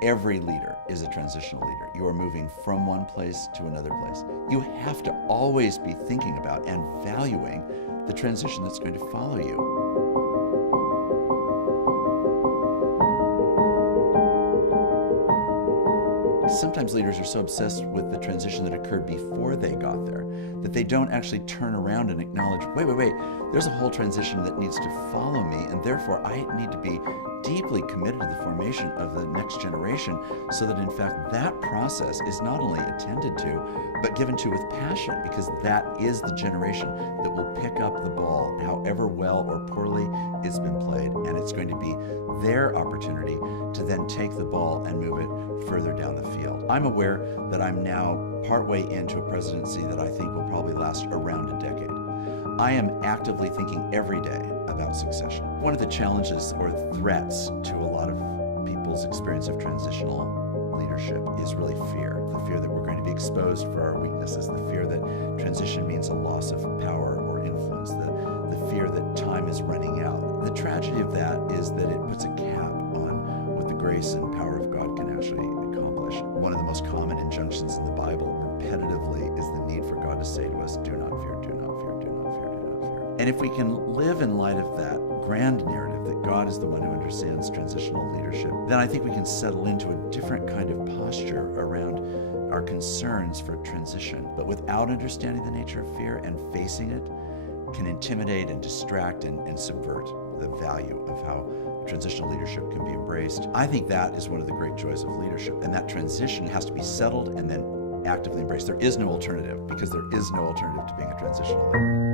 Every leader is a transitional leader. You are moving from one place to another place. You have to always be thinking about and valuing the transition that's going to follow you. Sometimes leaders are so obsessed with the transition that occurred before they got there that they don't actually turn around and acknowledge, wait, there's a whole transition that needs to follow me, and therefore I need to be deeply committed to the formation of the next generation so that in fact that process is not only attended to, but given to with passion, because that is the generation that will pick up the ball, however well or poorly it's been played, and it's going to be their opportunity to then take the ball and move it further down the field. I'm aware that I'm now partway into a presidency that I think will probably last around a decade. I am actively thinking every day about succession. One of the challenges or threats to a lot of people's experience of transitional leadership is really fear. The fear that we're going to be exposed for our weaknesses, the fear that transition means a loss of power or influence, the fear that time is running out. The tragedy of that is that it puts a cap on what the grace and power of God can actually accomplish. One of the most common injunctions in the Bible repetitively is the need for God to say to us, do not fear, do not fear, do not fear, do not fear. And if we can live in light of that grand narrative that God is the one who understands transitional leadership, then I think we can settle into a different kind of posture around our concerns for transition. But without understanding the nature of fear and facing it, can intimidate and distract and subvert the value of how transitional leadership can be embraced. I think that is one of the great joys of leadership, and that transition has to be settled and then actively embraced. There is no alternative, because there is no alternative to being a transitional leader.